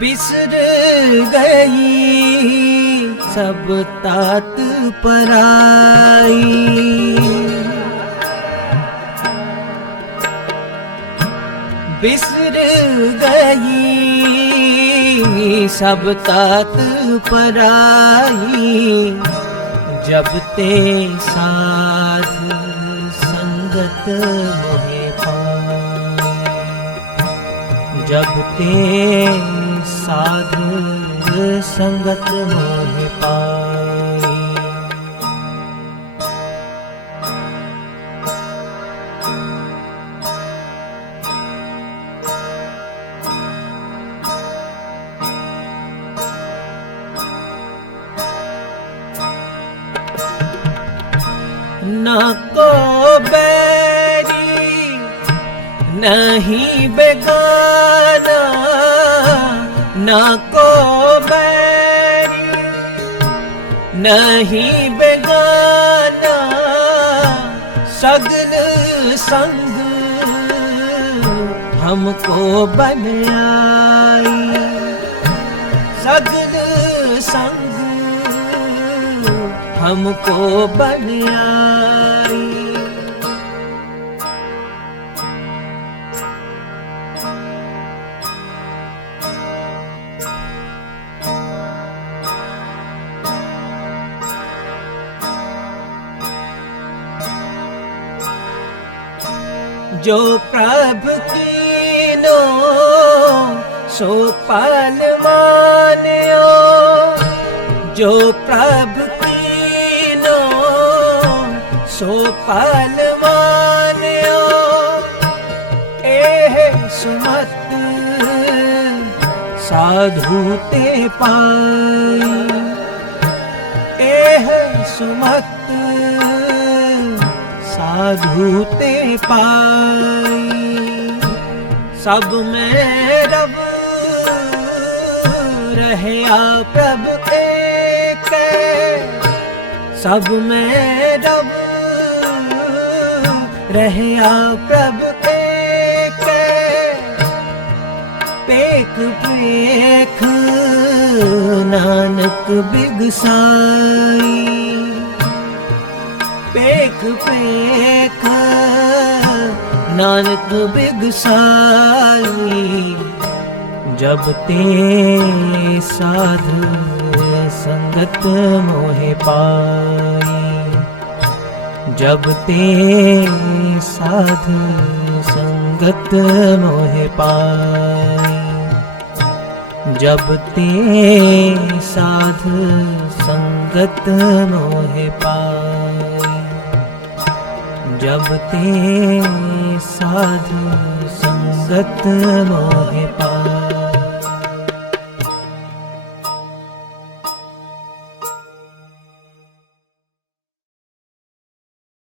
बिसर गई सब तात पराई बिसर गई सब तात पराई जब ते साध संगत मोहे पाई जब ते ਸਾਧ ਸੰਗਤ ਮੋਹਿ ਪਾਈ। ਨਾ ਕੋ ਬੈਰੀ ਨਹੀਂ ਬੇਗਾਨਾ न को बैरी नहीं बेगाना सगल संग हमको बन आई सगल संग हमको बन जो प्रभु कीनो सो पाल मान्यो जो प्रभु कीनो सो पाल मान्यो एह सुमत साधु ते पाई एह सुमत ਸਾਧੂ ਤੇ ਪਾਈ ਸਭ ਮੈਂ ਰਬ ਰਹਿਆ ਪ੍ਰਭ ਏਕੈ ਸਭ ਮੈਂ ਰਬ ਰਹਿਆ ਪ੍ਰਭ ਏਕੈ ਪੇਖ ਪੇਖ ਨਾਨਕ ਬਿਗਸਾਈ ਪੇਖ ਪੇਖ ਨਾਨਕ ਬਿਗਸਾਈ, ਜਬ ਤੇ ਸਾਧ ਸੰਗਤ ਮੋਹਿ ਪਾਈ। ਜਬ ਤੇ ਸਾਧ ਸੰਗਤ ਮੋਹਿ ਪਾਈ। ਜਬ ਤੇ ਸਾਧ ਸੰਗਤ ਮੋਹਿ ਪਾਈ। जब ते साध संगत मोहे पाई